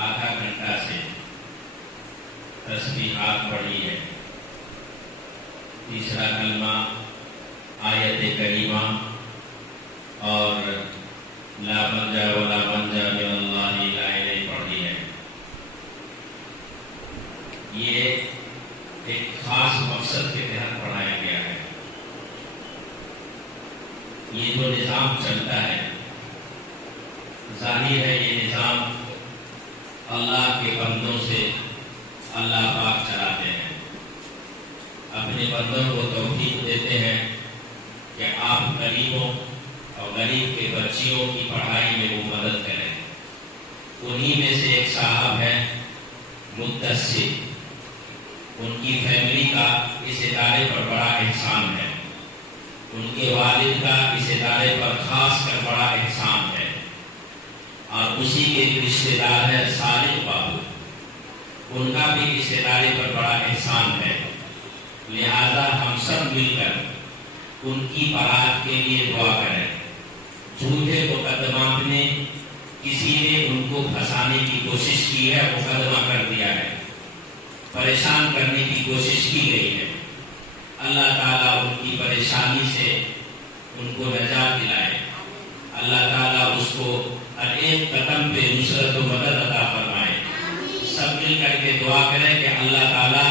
آدھا گھنٹہ سے تسبیحات پڑھی ہے، تیسرا کلمہ آیت کریمہ اور لا منجا ولا منجا من اللہ لا الہ پڑھی ہے۔ یہ ایک خاص مقصد کے تحت پڑھایا گیا ہے۔ یہ جو نظام چلتا ہے، ظاہر ہے یہ نظام اللہ کے بندوں سے اللہ پاک چلاتے ہیں، اپنے بندوں کو توفیق دیتے ہیں کہ آپ غریبوں اور غریب کے بچیوں کی پڑھائی میں وہ مدد کریں۔ انہی میں سے ایک صاحب ہیں مدثر، ان کی فیملی کا اس ادارے پر بڑا احسان ہے، ان کے والد کا اس ادارے پر خاص کر بڑا احسان ہے، اور اسی کے رشتے دار ہے صالح بابو، ان کا بھی اس ادارے پر بڑا احسان ہے۔ لہذا ہم سب مل کر ان کی برات کے لیے دعا کریں۔ جھوٹے مقدمات میں کسی نے ان کو پھنسانے کی کوشش کی ہے، مقدمہ کر دیا ہے، پریشان کرنے کی کوشش کی گئی ہے۔ اللہ تعالیٰ ان کی پریشانی سے ان کو نجات دلائے، اللہ تعالیٰ اس کو ہر ایک قدم پہ نصرت و مدد عطا فرمائے۔ سب مل کر کے دعا کریں کہ اللہ تعالیٰ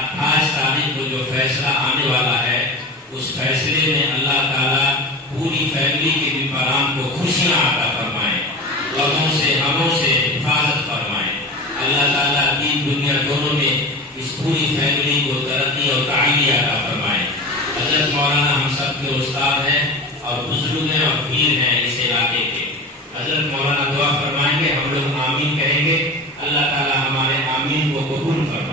28 تاریخ کو جو فیصلہ آنے والا ہے، اس فیصلے میں اللہ تعالیٰ پوری فیملی کے ممبران کو خوشیاں عطا فرمائے، غموں سے غموں سے حفاظت فرمائے۔ اللہ تعالیٰ دین دنیا دونوں میں اس پوری فیملی کو ترقی اور تعالی عطا فرمائے۔ حضرت مولانا ہم سب کے استاد ہیں اور بزرگ ہیں اور پیر ہیں اس علاقے کے۔ حضرت مولانا دعا فرمائیں گے، ہم لوگ آمین کہیں گے، اللہ تعالیٰ ہمارے آمین کو قبول فرمائے۔